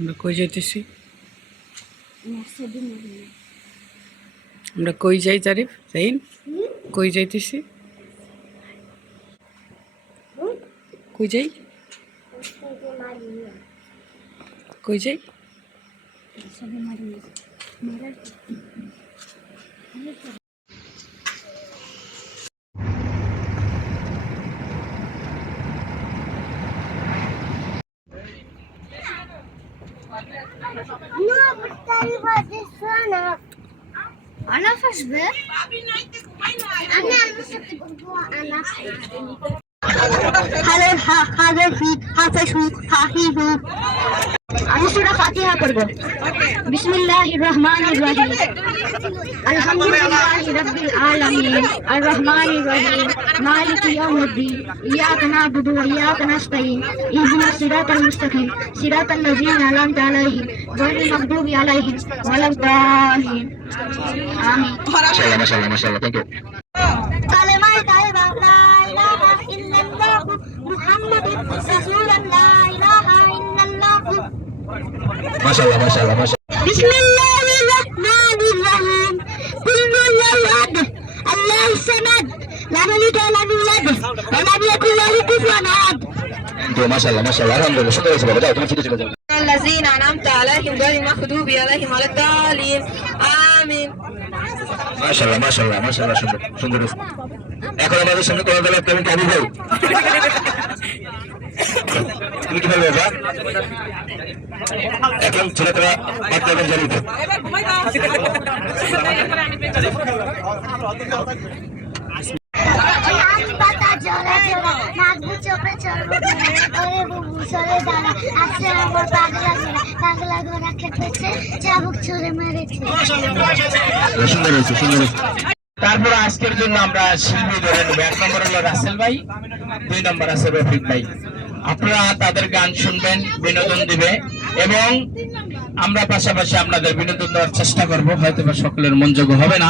আমরা কই যাইতেছি? আমরা কই যাই তারিফ জাইন? কই যাইতেছি? কই যাই? কই যাই? আমি সূরা ফাতিহা পড়ব। বিসমিল্লাহির রহমানির রহিম। আলহামদুলিল্লাহি রাব্বিল আলামিন আর রহমানির রহিম মালিকি ইয়াউমিদ্দিন ইয়াকা না'বুদু ওয়া ইয়াকা নাস্তাইন ইহদিনাস সিরাতাল মুস্তাকিম সিরাতাল লাযিনা আন'আমতা আলাইহিম গায়রিল মাগদুবি আলাইহিম ওয়ালাদ-দাল্লিন। আমিন। মাশাআল্লাহ থ্যাংক ইউ। কালেমা তাইবা লা ইলাহা ইল্লাল্লাহ মুহাম্মাদুর রাসূলুল্লাহ লা ইলাহা ইল্লাল্লাহ। মাশাআল্লাহ। বিসমিল্লাহির রহমানির রহিম। কুল্লুল্লাহু আহাদ আল্লাহুস সামাদ লাম ইয়ালিদ ওয়া লাম ইউলাদ ওয়া লাম ইয়াকুল লাহু কুফুওয়ান আহাদ। তো মাশাআল্লাহ আলহামদুলিল্লাহ সুন্দর হয়েছে বাবা। যাও তুমি ফিরে চলে যাও। الذين أنعمت عليهم غير المغضوب عليهم ولا الضالين آمين। মাশাআল্লাহ সুন্দর। এখন আমাদের সামনে কোন দল আপনি কাবু ভাই? তুমি কি বলবে বাবা? এখন ছেলেটা বাচ্চাদের জানিতে তারপর আজকের জন্য আমরা শিল্পী ধরে নেবো। 1 নম্বর হলো রাসেল ভাই, 2 নম্বর আছে রফিক ভাই। আপনারা তাদের গান শুনবেন, বিনোদন দিবে এবং আমরা পাশাপাশি আপনাদের বিনোদন দেওয়ার চেষ্টা করব। হয়তো বা সকলের মনযোগ্য হবে না।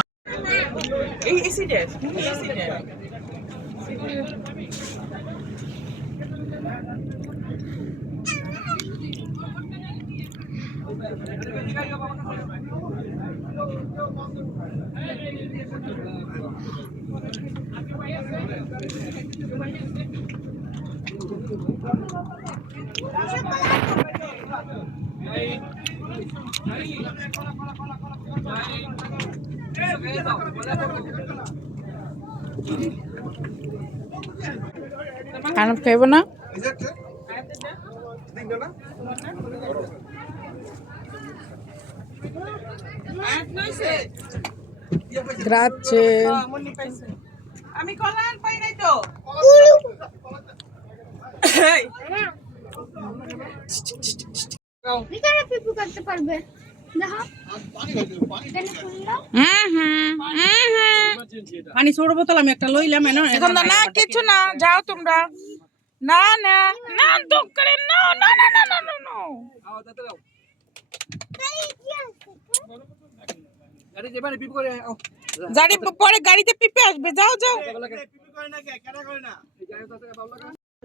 কানব খাইব না? গ্রাচ্ছে। আমি কলার পাই নাই তো। ভিতরে পিপু করতে পারবে। দেখো পানি ছোট বোতল আমি একটা লইলাম। এখন না কিছু না, যাও তোমরা। না না না দুঃখ করে না না না না না না না গাড়ি পরে গাড়িতে পিপে আসবে। যাও যাও।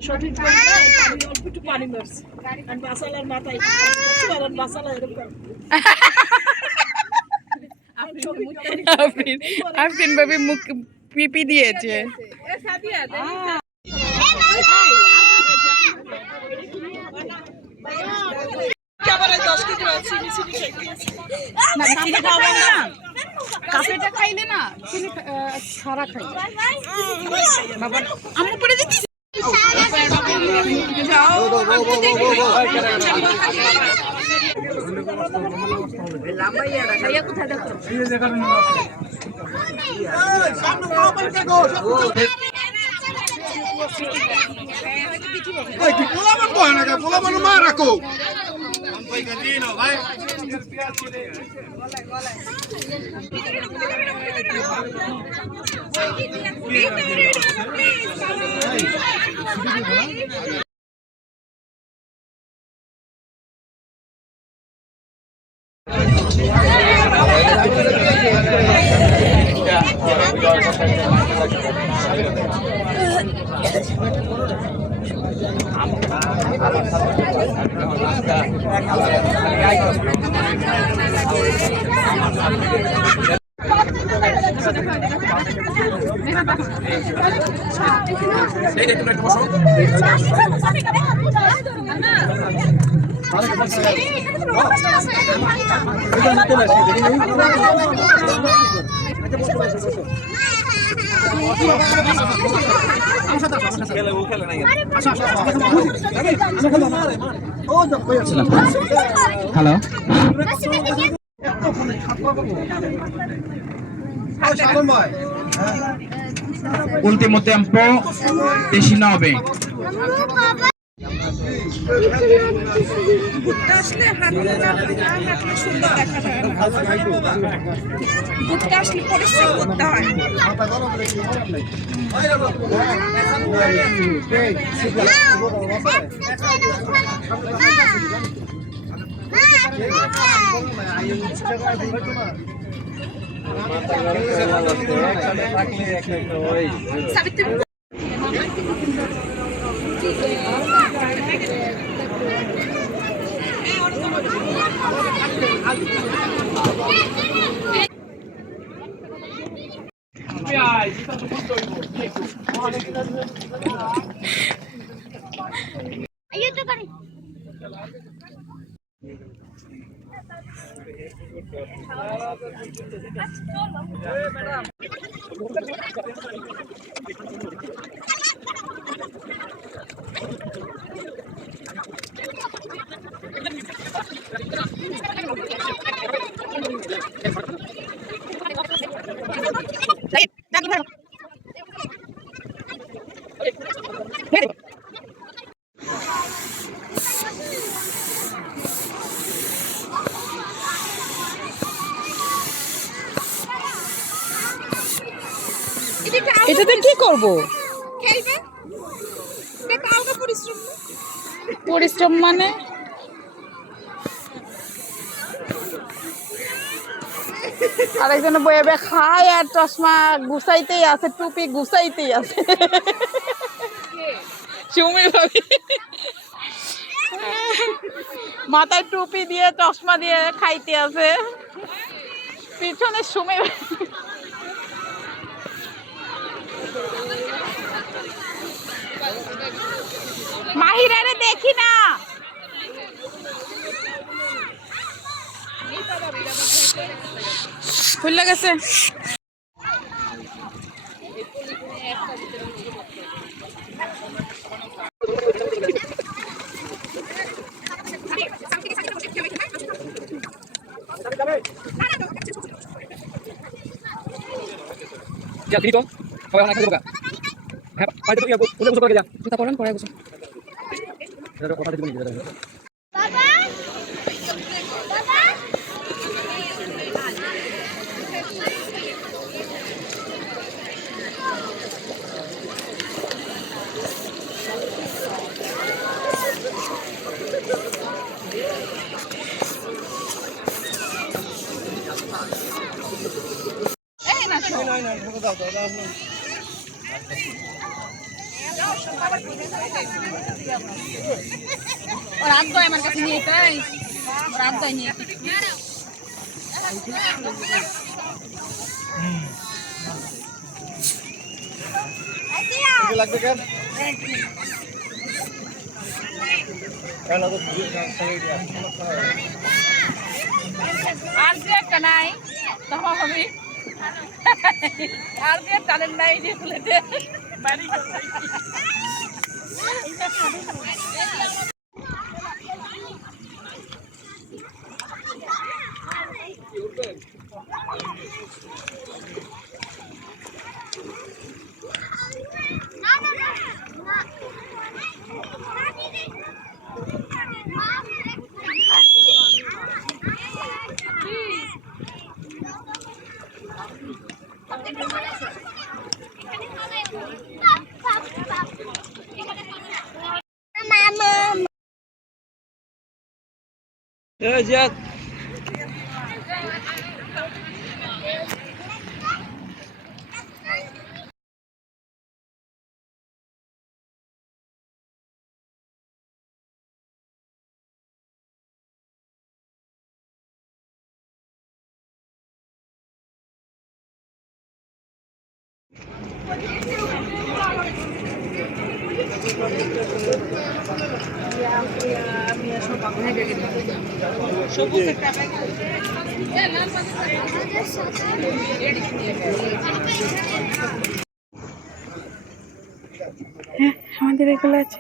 সঠিক পানি মারছে আর বাসালার মাথায় বাসালা এরকম আফরিন ভাবি মুখ পিপি দিয়েছে। কাফেটা খাইলে না সারা খাই বাবা। আমি পড়ে যেতেছি। Halo. Último tempo, 19. ঘুরতে আসলে হাঁটলে সুন্দর দেখা যায় না। ঘুরতে আসলে পরিশ্রম করতে হয়। এটাতে কি করব? পরিশ্রম মানে আরেকজন বয়ে খায় আর চশমা গুছাইতেই আছে, টুপি গুছাইতেই আছে। সুমি ভাবি মাথায় টুপি দিয়ে চশমা দিয়ে খাইতে আছে, পিছনে সুমি মাহিরারে দেখি না। খুলে গেছে। Ya, dito. Kaya na kasi buka. Ay, dito yung ulo ko kaya. Kita koran pare gusto. Dito ko dito dito. Baba! Baba! ওর হাত ধোয় আমার কাছে নিয়ে তাই ওর হাত ধোয় নিয়ে লাগবে কেন? আর যে একটা নাই তোমার ভাবি আর যে টালেন নাই যে ফুলেতে বাড়ি জিয়াদ আমাদের এগুলো আছে